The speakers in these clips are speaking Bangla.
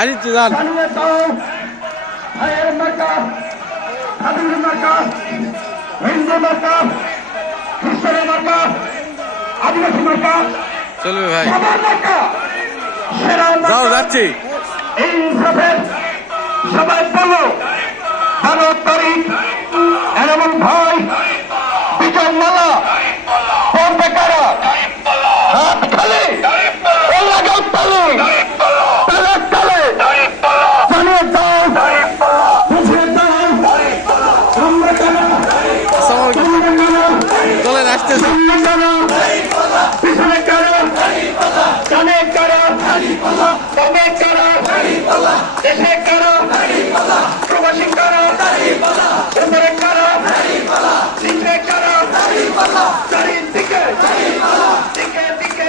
আরে তো জান ভাইয়ের মার্কা, খাদির মার্কা, হিন্দু মার্কা, খ্রিস্টানের মার্কা, আদিবাসী মার্কা, চলবে ভাই সবার মার্কা, সেরা যাও মার্কা। যাচ্ছি এই ইনসাফের সবাই বলো 12 তারিখ এনামুল ভাই বিজয় মালা পড়বে কারা? হাত খালি লাগাও তালে তালে তালে জানিয়ে দাও বুঝিয়ে দাও আমরা কারা চলেন আসতেছি সামনে কারা পিছনে কারা জানে কারা তবে কারা দেশে কারা প্রবাসী কারা উপরে কারা নিচে কারা চারিদিকে দিকে দিকে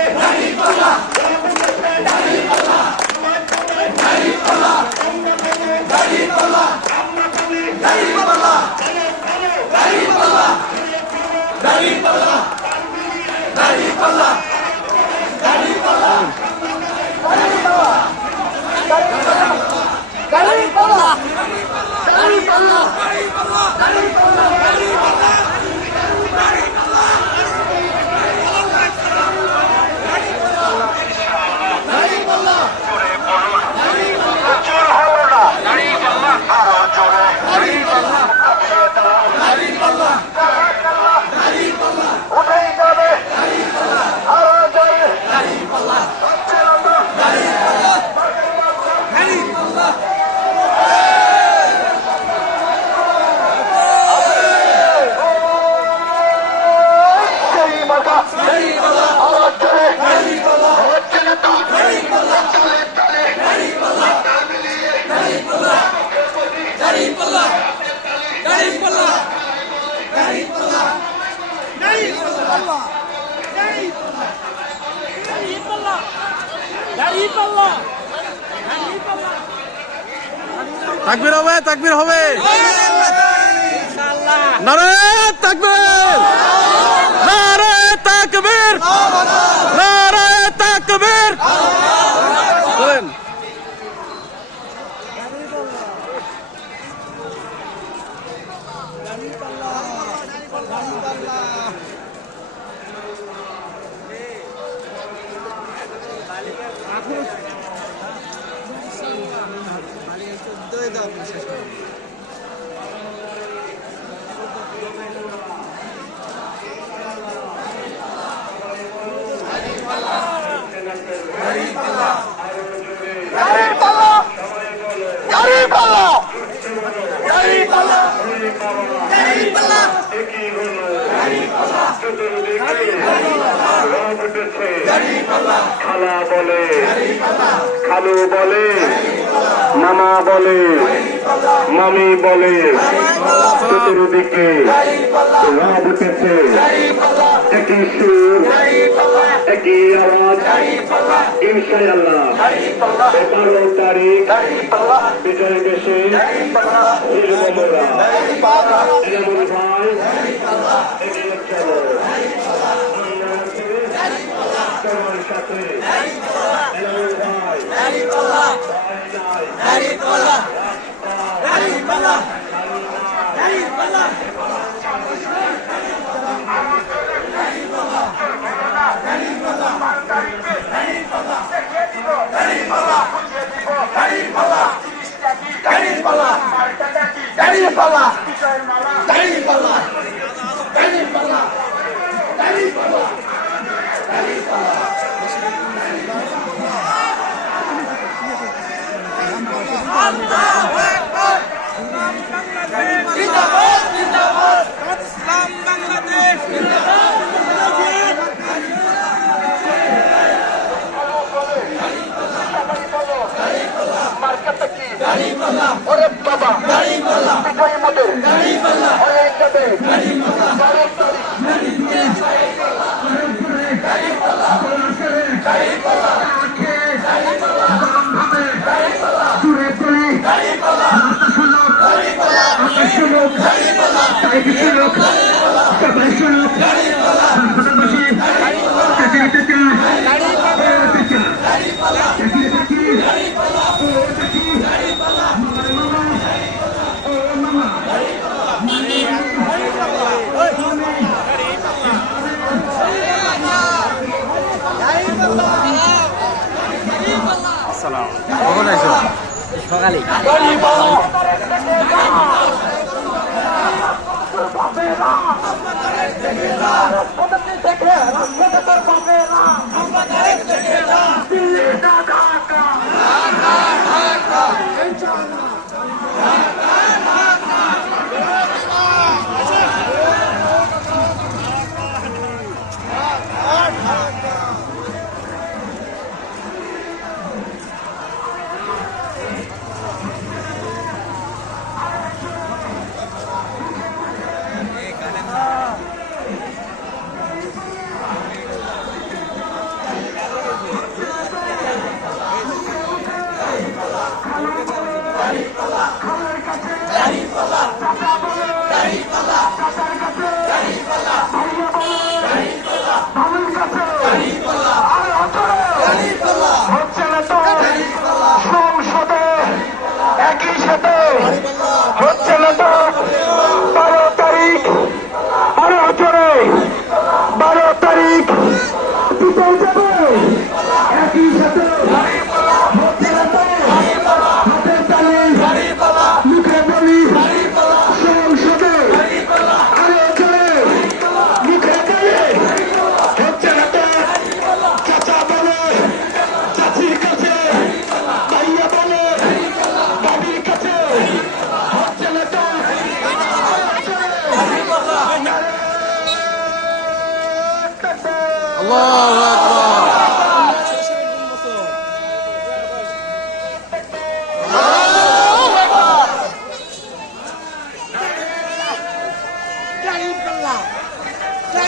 উঠেই যাবে আরো যাবে তাকবীর হবে তাকবীর হবে নারে তাকবীর নারে তাকবীর নারে তাকবীর চলেন খালা বলে খালু বলে মামা বলে মামি বলে চতুর্দিকে রাব উঠেছে একই সুর একই আওয়াজ ইনশাআল্লাহ 12 তারিখ বিজয় দেশে এনামুল ভাই এগিয়ে চলো তোমার সাথে এনামুল ভাই ওরে বাবা বিজয় মোদের হয়ে যাবে সবাই শুনুক কখন আইছো? সকালে একই সাথে হচ্ছে না তো 12 তারিখ আরো জোরে 12 তারিখ পিছিয়ে যাবে একই সাথে হচ্ছে না তো হাতের তালি মুখে বলি সংসদে আরো জোরে মুখে বলি হচ্ছে না তো চাচা বলে চাচির কাছে ভাইয়া বলে বাড়ির কাছে হচ্ছে না তো আল্লাহু আকবার।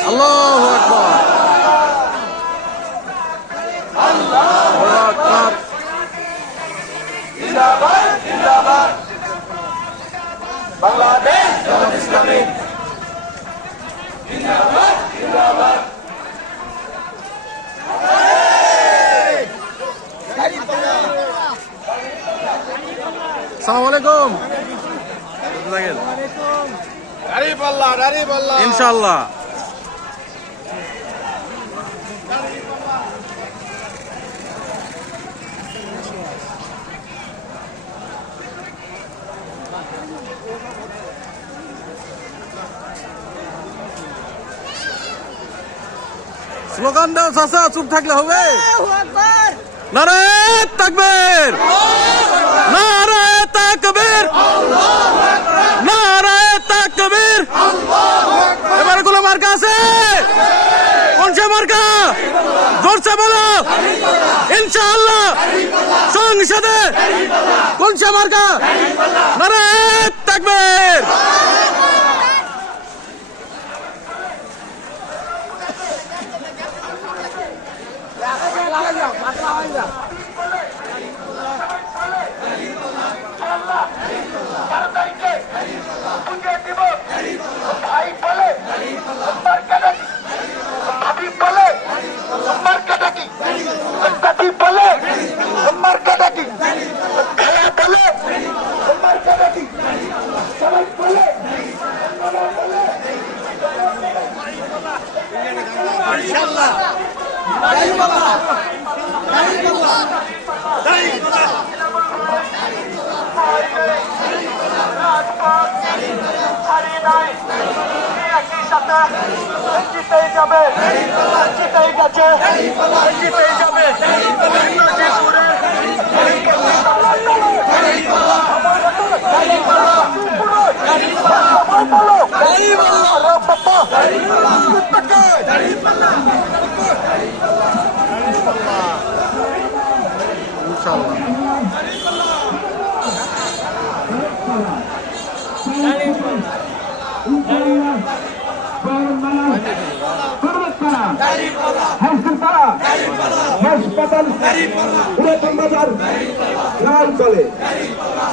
আল্লাহু আকবার। আল্লাহু আকবার। জিন্দাবাদ জিন্দাবাদ বাংলাদেশ জামাত ইসলামী জিন্দাবাদ জিন্দাবাদ আসসালামু আলাইকুম। ইনশাআল্লাহ। স্লোগান দাও চাচা, চুপ থাকলে হবে? নারায়ে তাকবীর, নারায়ে তাকবীর, নারায়ে তাকবীর। এবার কোন মার্কা আছে? কোন সে মার্কা? জোরসে বলো। ইনশাআল্লাহ সংসদে কোন সে মার্কা? নারায়ে তাকবীর। ভাই বলে মার্কাটা কি? হাবিব বলে মার্কাটা কি? কাজী বলে মার্কাটা কি? খেলা বলে মার্কাটা কি? সবাই বলে ইনশাআল্লাহ। জিতেই যাবে, জিতেই গেছে, জিতেই যাবে। হাসপাতাল পুরাতন বাজার লাল চলে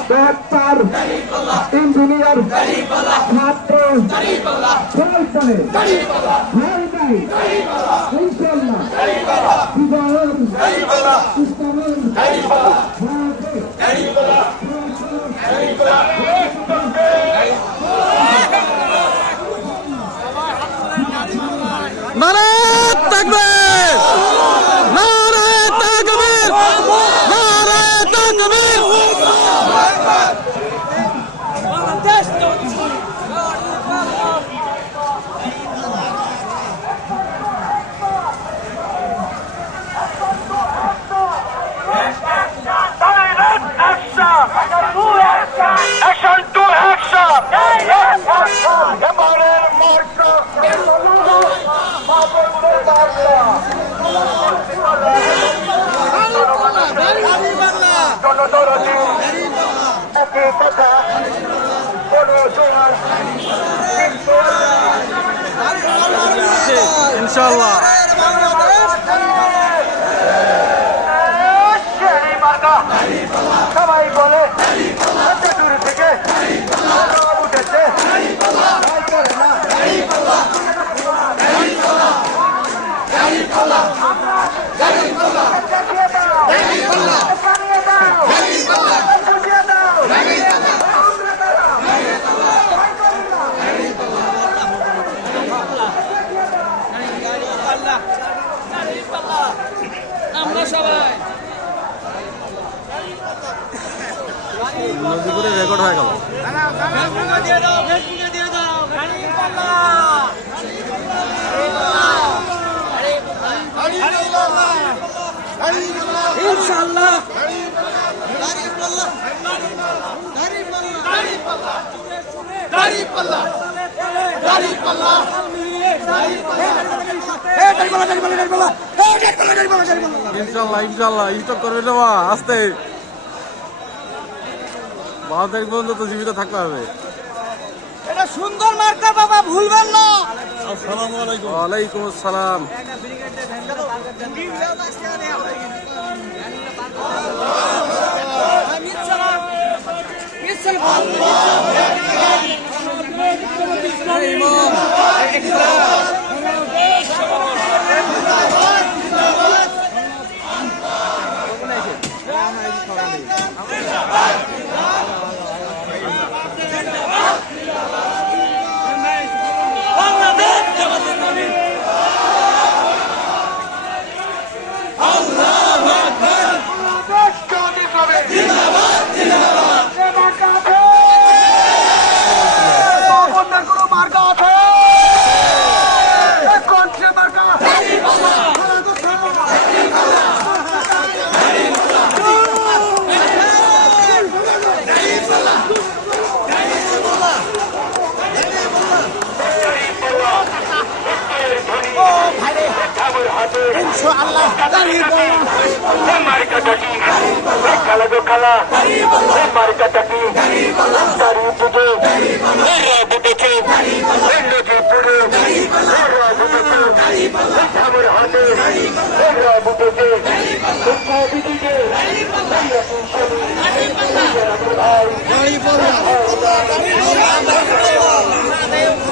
ডাক্তার ইঞ্জিনিয়ার ছাত্র সবাই চলে ইনশাআল্লাহ নারায়ে তাকবীর, নারায়ে তাকবীর, নারায়ে তাকবীর। ইনশাআল্লাহ। সবাই বলে দূর থেকে উঠেছে আমরা সবাই নদীপুরে রেকর্ড হয়ে গেল। ফেসবুকে দিয়ে দাও, ফেসবুকে দিয়ে দাও। ইনশাআল্লাহ ইনশাআল্লাহ ইনশাআল্লাহ স্টক করবে দেওয়া আস্তে 12 তারিখ পর্যন্ত তো জীবিত থাকতে হবে। এটা সুন্দর মার্কা বাবা, ভুলবেন না। ওয়ালাইকুম আসসালাম।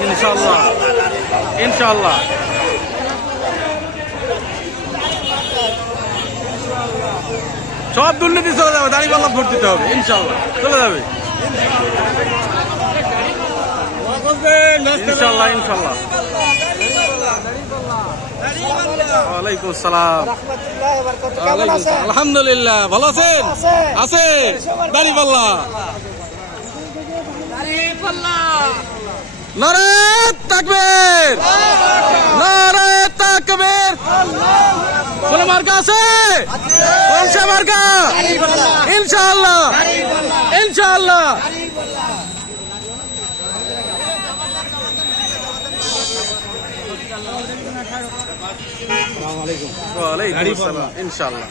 ইনশাআল্লাহ ইনশাআল্লাহ সব দুর্নীতি চলে যাবে, দাঁড়িপাল্লা ভোট দিতে হবে, ইনশাআল্লাহ চলে যাবে। ইনশাআল্লাহ ইনশাআল্লাহ। ওয়ালাইকুম আসসালাম। আলহামদুলিল্লাহ, ভালো আছেন? আছে দাঁড়িপাল্লা। নারে তাকবীর, নারে তাকবীর। কোন মার্কা আছে? কোন সে মার্কা? ইনশাআল্লাহ ইনশাআল্লাহ। ওয়ালাইকুম আসসালাম। ইনশাআল্লাহ।